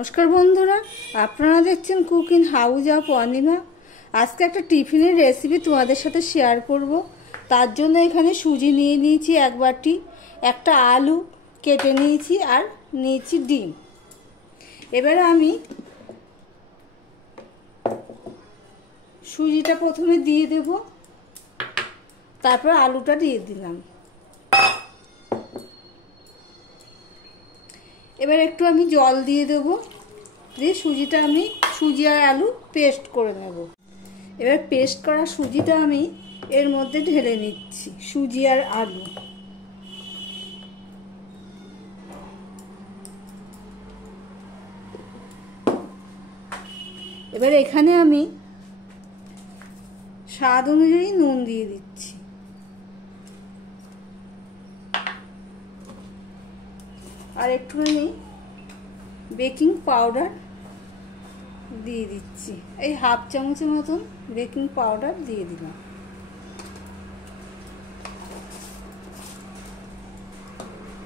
নমস্কার বন্ধুরা, আপনারা দেখছেন cook in house of Anima. আজকে একটা টিফিনের রেসিপি তোমাদের সাথে শেয়ার করব। তার জন্য এখানে সুজি নিয়ে নিয়েছি এক বাটি, একটা আলু কেটে নিয়েছি আর নিয়েছি ডিম। এবারে আমি সুজিটা প্রথমে দিয়ে দেব, তারপর আলুটা দিয়ে দিলাম। এবার একটু আমি জল দিয়ে দেব, দিয়ে সুজিটা আমি সুজি আর আলু পেস্ট করে নেব। এবার পেস্ট করা সুজিটা আমি এর মধ্যে ঢেলে নিচ্ছি, সুজি আর আলু। এবার এখানে আমি স্বাদ অনুযায়ী নুন দিয়ে দিচ্ছি। আর একটুখানি বেকিং পাউডার দিয়ে দিচ্ছি, এই হাফ চামচের মতন বেকিং পাউডার দিয়ে দিলাম।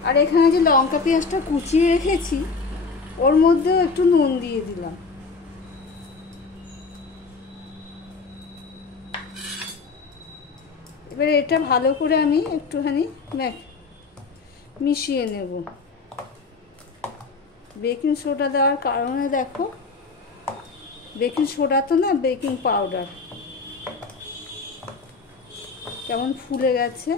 আর এখানে যে লঙ্কা পেঁয়াজটা কুচিয়ে রেখেছি ওর মধ্যেও একটু নুন দিয়ে দিলাম। এবার এটা ভালো করে আমি একটুখানি মিশিয়ে নেব। বেকিং সোডা দেওয়ার কারণে দেখো, বেকিং সোডা তো না, বেকিং পাউডার, কেমন ফুলে গেছে।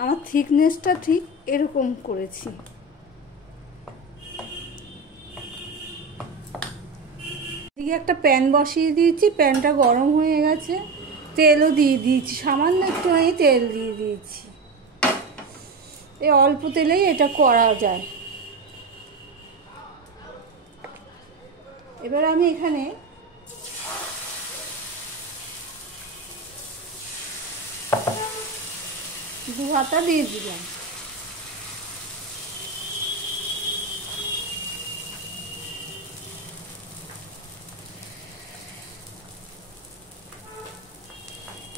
আমার থিকনেসটা ঠিক এরকম করেছি। এদিকে একটা প্যান বসিয়ে দিয়েছি, প্যানটা গরম হয়ে গেছে, তেলও দিয়ে দিয়েছি, সামান্য একটুখানি তেল দিয়ে দিয়েছি। এই অল্প তেলেই এটা করা যায়। এবার আমি এখানে দু হাতা দিয়ে দিলাম।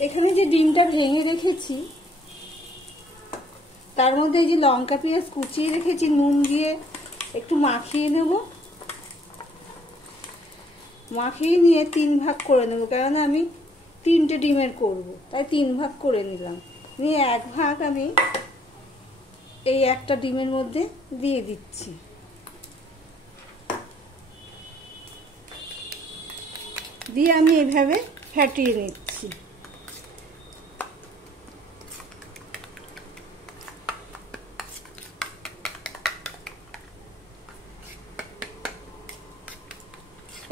এখানে যে ডিমটা ভেঙে রেখেছি তার মধ্যে এই যে লঙ্কা পেঁয়াজ কুচিয়ে রেখেছি, নুন দিয়ে একটু মাখিয়ে নেব। মাখিয়ে নিয়ে 3 ভাগ করে নেব, কেননা আমি 3টে ডিমের করব, তাই 3 ভাগ করে নিলাম। নিয়ে 1 ভাগ আমি এই একটা ডিমের মধ্যে দিয়ে দিচ্ছি। দিয়ে আমি এভাবে ফেটিয়ে নিচ্ছি।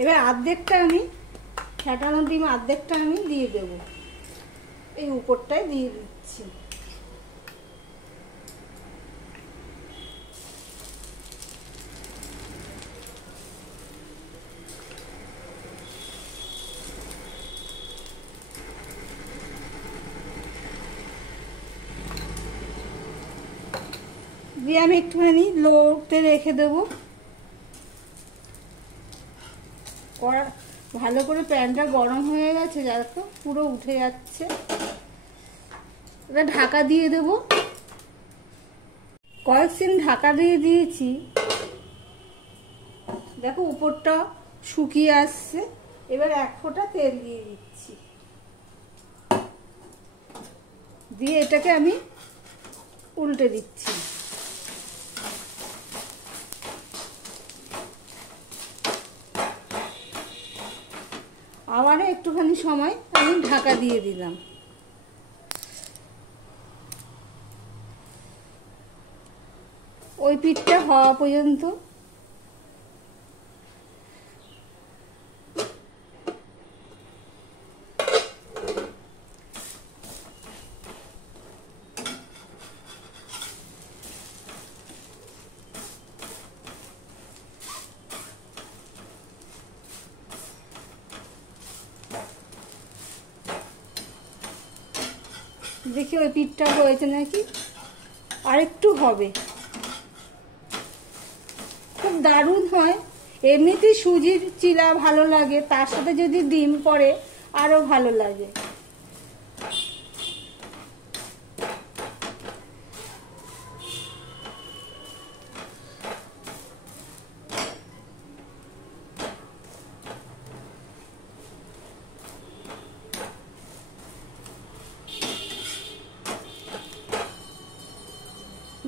এবার অর্ধেকটা আমি ফেটানো ডিম অর্ধেকটা আমি দিয়ে দেব, এই উপরটায় দিয়ে দিচ্ছি। দিয়ে আমি একটুখানি লোতে রেখে দেবো। ভালো করে প্যানটা গরম হয়ে গেছে, দেখো পুরো উঠে যাচ্ছে। এটা ঢাকা দিয়ে দেব। কয়েক সেকেন্ড ঢাকা দিয়ে দিয়েছি, দেখো উপরটা শুকিয়ে আসছে। এবার 1 ফোঁটা তেল দিয়ে দিচ্ছি, দিয়ে এটাকে আমি উল্টে দিচ্ছি। আবারও একটুখানি সময় আমি ঢাকা দিয়ে দিলাম। ওই পিঠটা হওয়া পর্যন্ত। দেখি ওই পিঠটা হয়েছে নাকি, আরেকটু হবে। খুব দারুণ হয়। এমনিতেই সুজির চিলা ভালো লাগে, তার সাথে যদি ডিম পড়ে আরো ভালো লাগে।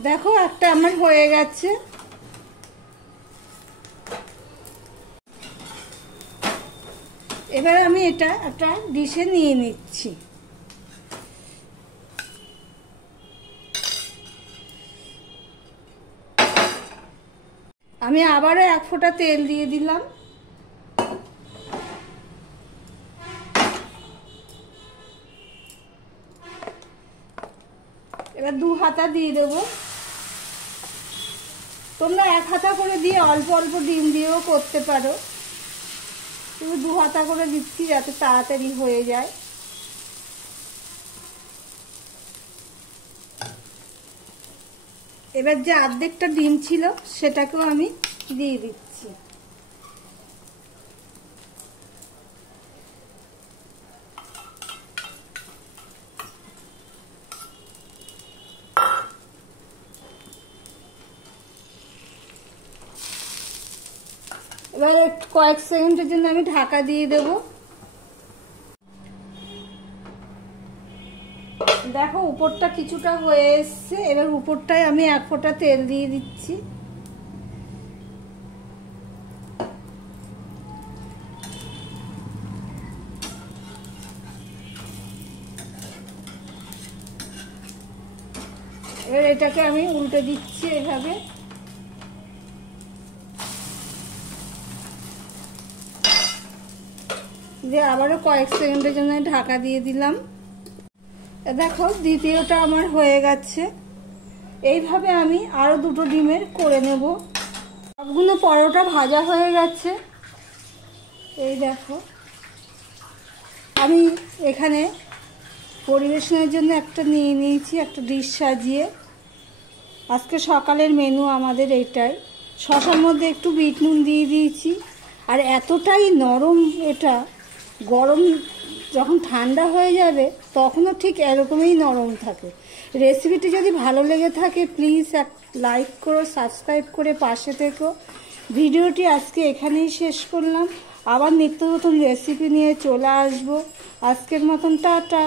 দেখো একটা আমার হয়ে গেছে। এবার আমি এটা একটা ডিশে নিয়ে নিচ্ছি। আমি আবারও 1 ফোঁটা তেল দিয়ে দিলাম। এবার 2 হাতা দিয়ে দেবো। তোমরা 1 হাতা করে দিয়ে অল্প অল্প ডিম দিয়েও করতে পারো, কিন্তু 2 হাতা করে দিচ্ছি যাতে তাড়াতাড়ি হয়ে যায়। এবার যে অর্ধেকটা ডিম ছিল সেটাকেও আমি দিয়ে দিচ্ছি। এবার কয়েক সেকেন্ডের জন্য আমি ঢাকা দিয়ে দেব। দেখো উপরটা কিছুটা হয়ে এসছে। এবার উপরটায় আমি 1 ফোঁটা তেল দিয়ে দিচ্ছি। এবার এটাকে আমি উল্টে দিচ্ছি এভাবে। দিয়ে আবারও কয়েক সেকেন্ডের জন্য ঢাকা দিয়ে দিলাম। দেখো দ্বিতীয়টা আমার হয়ে গেছে। এইভাবে আমি আরো 2টো ডিমের করে নেব। সবগুলো পরোটা ভাজা হয়ে গেছে। এই দেখো আমি এখানে পরিবেশনের জন্য একটা নিয়ে নিয়েছি, একটা ডিশ সাজিয়ে। আজকে সকালের মেনু আমাদের এইটাই। শসার মধ্যে একটু বিট নুন দিয়ে দিয়েছি। আর এতটাই নরম, এটা গরম যখন ঠান্ডা হয়ে যাবে তখনও ঠিক এরকমই নরম থাকে। রেসিপিটি যদি ভালো লেগে থাকে প্লিজ এক লাইক করো, সাবস্ক্রাইব করে পাশে থেকো। ভিডিওটি আজকে এখানেই শেষ করলাম। আবার নিত্য নতুন রেসিপি নিয়ে চলে আসবো। আজকের মতন টাটা।